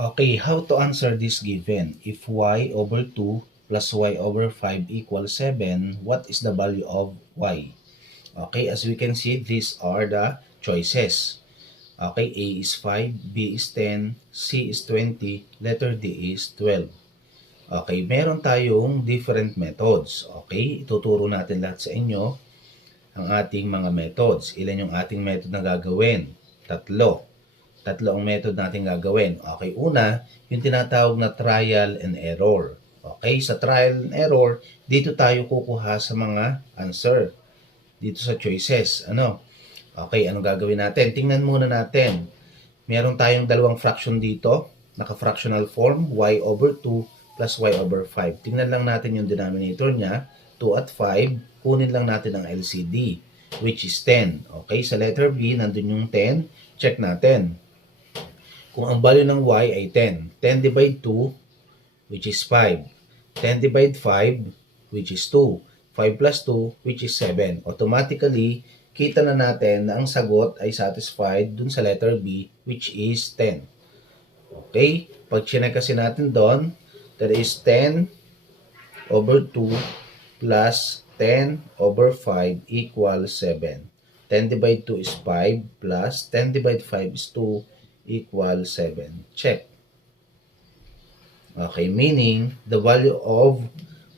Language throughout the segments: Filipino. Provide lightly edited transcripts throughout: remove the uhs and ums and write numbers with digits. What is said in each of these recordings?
Okay, how to answer this given? If y over 2 plus y over 5 equals 7, what is the value of y? Okay, as we can see, these are the choices. Okay, A is 5, B is 10, C is 20, letter D is 12. Okay, meron tayong different methods. Okay, ituturo natin lahat sa inyo ang ating mga methods. Ilan yung ating method na gagawin? Tatlo. Tatlo ang method natin gagawin. Okay, una, yung tinatawag na trial and error. Okay, sa trial and error, dito tayo kukuha sa mga answer. Dito sa choices. Okay, anong gagawin natin? Tingnan muna natin. Meron tayong dalawang fraction dito. Naka-fractional form, y over 2 plus y over 5. Tingnan lang natin yung denominator niya, 2 at 5. Kunin lang natin ang LCD, which is 10. Okay, sa letter B, nandun yung 10. Check natin. Kung ang value ng y ay 10, 10 divide 2, which is 5. 10 divide 5, which is 2. 5 plus 2, which is 7. Automatically, kita na natin na ang sagot ay satisfied dun sa letter B, which is 10. Okay? Pag chinek kasi natin doon, that is 10 over 2 plus 10 over 5 equals 7. 10 divide 2 is 5 plus 10 divide 5 is 2 equals 7. Check. Okay, meaning the value of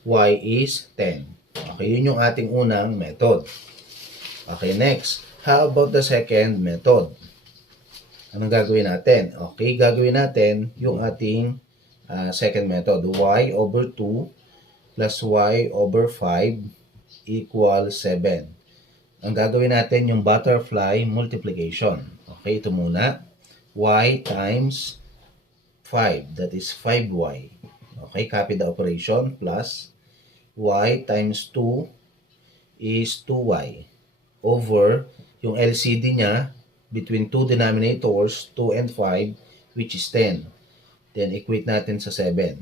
y is 10. Okay, yun yung ating unang method. Okay, next. How about the second method? Anong gagawin natin? Okay, gagawin natin yung ating second method. Y over 2 plus y over 5 equals 7. Ang gagawin natin yung butterfly multiplication. Okay, ito muna. Y times 5, that is 5y. Okay, copy the operation, plus y times 2 is 2y over yung LCD niya between two denominators, 2 and 5, which is 10. Then, equate natin sa 7.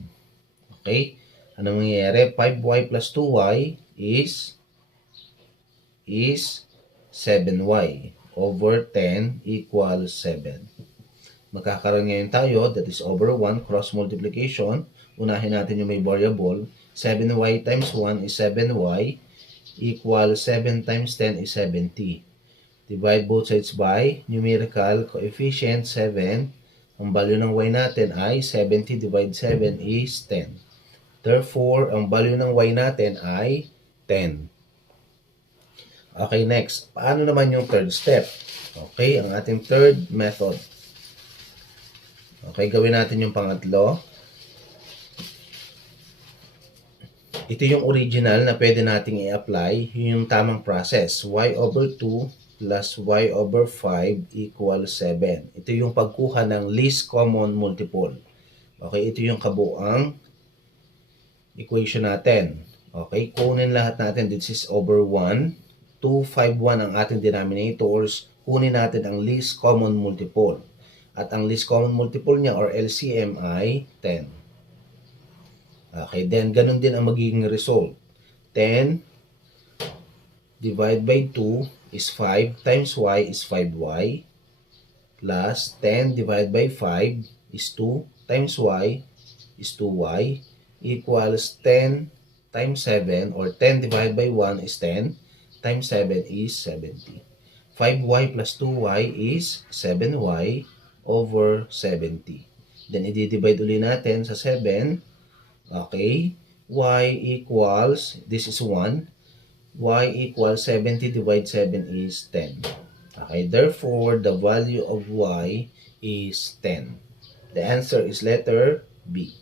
Okay? Ano mangyayari? 5y plus 2y is 7y over 10 equals 7. Magkakaroon ngayon tayo, that is over 1, cross multiplication. Unahin natin yung may variable. 7y times 1 is 7y equals 7 times 10 is 70. Divide both sides by numerical coefficient 7. Ang value ng y natin ay 70 divided 7 is 10. Therefore, ang value ng y natin ay 10. Okay, next. Paano naman yung third step? Okay, ang ating third method. Okay, gawin natin yung pangatlo. Ito yung original na pwede nating i-apply. Yung tamang process. Y over 2 plus y over 5 equals 7. Ito yung pagkuha ng least common multiple. Okay, ito yung kabuang equation natin. Okay, kunin lahat natin. This is over 1. 2, 5, 1 ang ating denominators. Kunin natin ang least common multiple. At ang least common multiple niya or LCM ay 10. Okay, then ganun din ang magiging result. 10 divided by 2 is 5 times y is 5y plus 10 divided by 5 is 2 times y is 2y equals 10 times 7 or 10 divided by 1 is 10 times 7 is 70. 5y plus 2y is 7y over 70. Then, i-divide ulit natin sa 7. Okay. Y equals, this is 1. Y equals 70 divided 7 is 10. Okay. Therefore, the value of y is 10. The answer is letter B.